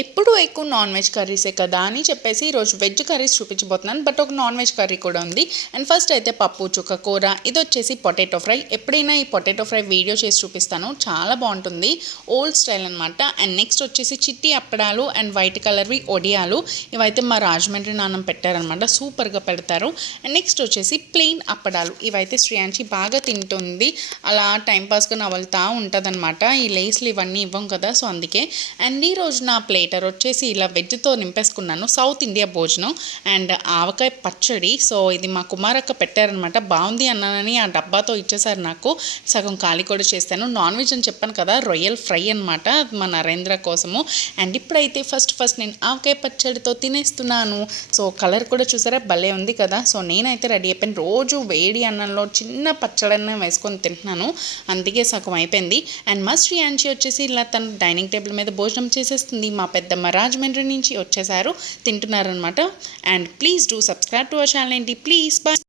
ఎప్పుడు ఎక్కువ non veg కర్రీసే కదా అని చెప్పేసి ఈరోజు వెజ్ కర్రీస్ చూపించబోతున్నాను. బట్ ఒక నాన్ వెజ్ కర్రీ కూడా ఉంది. అండ్ ఫస్ట్ అయితే పప్పు చుక్క కూర, ఇది వచ్చేసి పొటాటో ఫ్రై. ఎప్పుడైనా ఈ పొటాటో ఫ్రై వీడియో చేసి చూపిస్తాను, చాలా బాగుంటుంది, ఓల్డ్ స్టైల్ అనమాట. అండ్ నెక్స్ట్ వచ్చేసి చిట్టి అప్పడాలు అండ్ వైట్ కలర్వి ఒడియాలు. ఇవైతే మా రాజమండ్రి నాన్నం పెట్టారనమాట, సూపర్గా పెడతారు. అండ్ నెక్స్ట్ వచ్చేసి ప్లెయిన్ అప్పడాలు. ఇవైతే శ్రేయాంశి బాగా తింటుంది, అలా టైంపాస్గా నవలుతూ ఉంటుంది అనమాట. ఈ లేస్లు ఇవన్నీ ఇవ్వం కదా, సో అందుకే. అండ్ ఈరోజు నా ప్లేటర్ వచ్చేసి ఇలా వెజ్తో నింపేసుకున్నాను. సౌత్ ఇండియా భోజనం అండ్ ఆవకాయ పచ్చడి. సో ఇది మా కుమారక్క పెట్టారనమాట, బాగుంది అన్నానని ఆ డబ్బాతో ఇచ్చేసారు నాకు. సగం ఖాళీ కూడా చేస్తాను. నాన్ వెజ్ అని చెప్పాను కదా, రొయ్యల్ ఫ్రై అనమాట, మా నరేంద్ర కోసము. అండ్ ఇప్పుడైతే ఫస్ట్ నేను ఆవకాయ పచ్చడితో తినేస్తున్నాను. సో కలర్ కూడా చూసారా, భలే ఉంది కదా. సో నేనైతే రెడీ అయిపోయాను. రోజు వేడి అన్నంలో చిన్న పచ్చడన్నం వేసుకొని తింటున్నాను, అందుకే సగం అయిపోయింది. అండ్ మా శ్రీయాంశి వచ్చేసి ఇలా తన డైనింగ్ టేబుల్ మీద భోజనం చేసేస్తుంది. మా పెద్దమ్మ రాజమండ్రి నుంచి వచ్చేసారు, తింటున్నారనమాట. And please do subscribe to our channel అండి, ప్లీజ్. బాయ్.